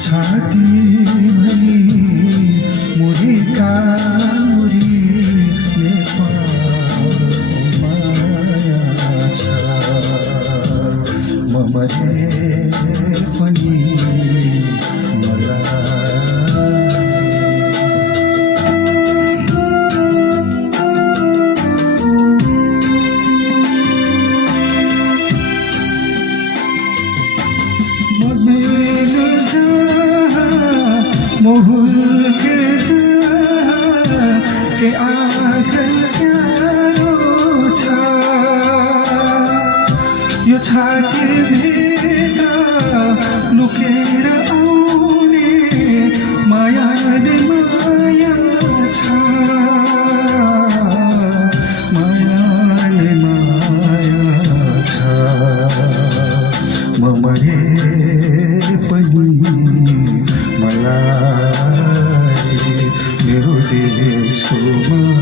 छाती भरी मुरीका मुरी माया छ ममरे पनि मोहुल के आँखन प्यारो छ यो छाती भित्र लुकेर आउने माया नै माया छ माया नै माया छ म मरे पनि मलाई मेरो देशको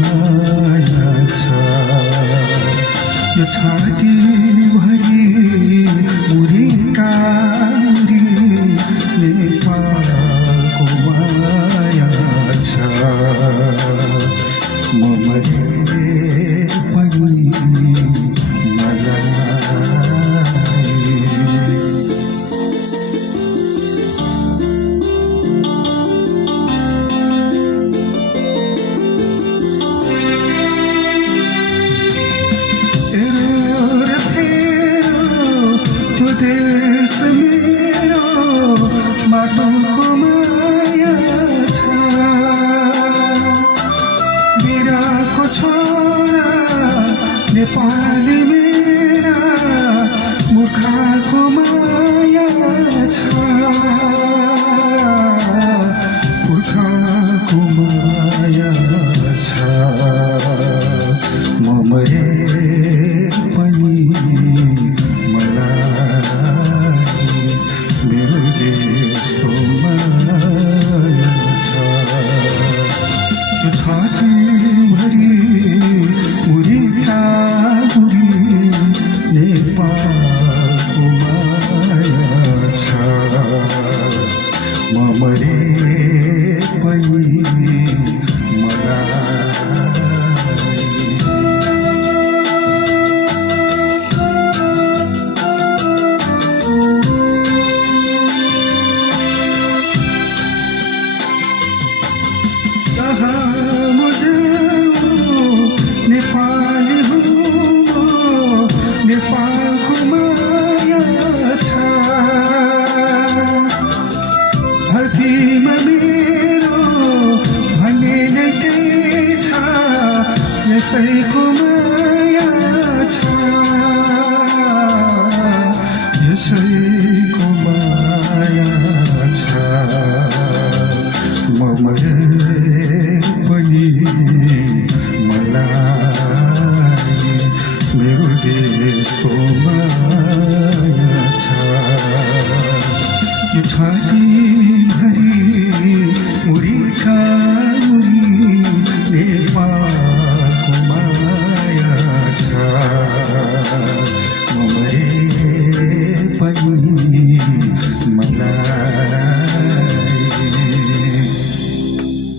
माया छ यो छाती भरि मुरीका मुरी नेपालको माया छ म मरे पनि मलाई देश मेरो माटोको माया छ बिराको छोरा नेपाली मेरा मूर्खको माया छ मूर्खको माया छ म मरे पनि मेरो देशको माया छ यो छाती भरि मुरीका मुरी नेपालको माया छ म मरे पनि मलाई नेपाली नेपालको माया छ धरतीमा मेरो भन्ने नै त्यही छ यसैको माया छ यसैको माया छ म मरे पनि मलाई मेरो देशको माया छ यो छाती भरि मुरीका मुरी नेपालको माया छ म मरे पनि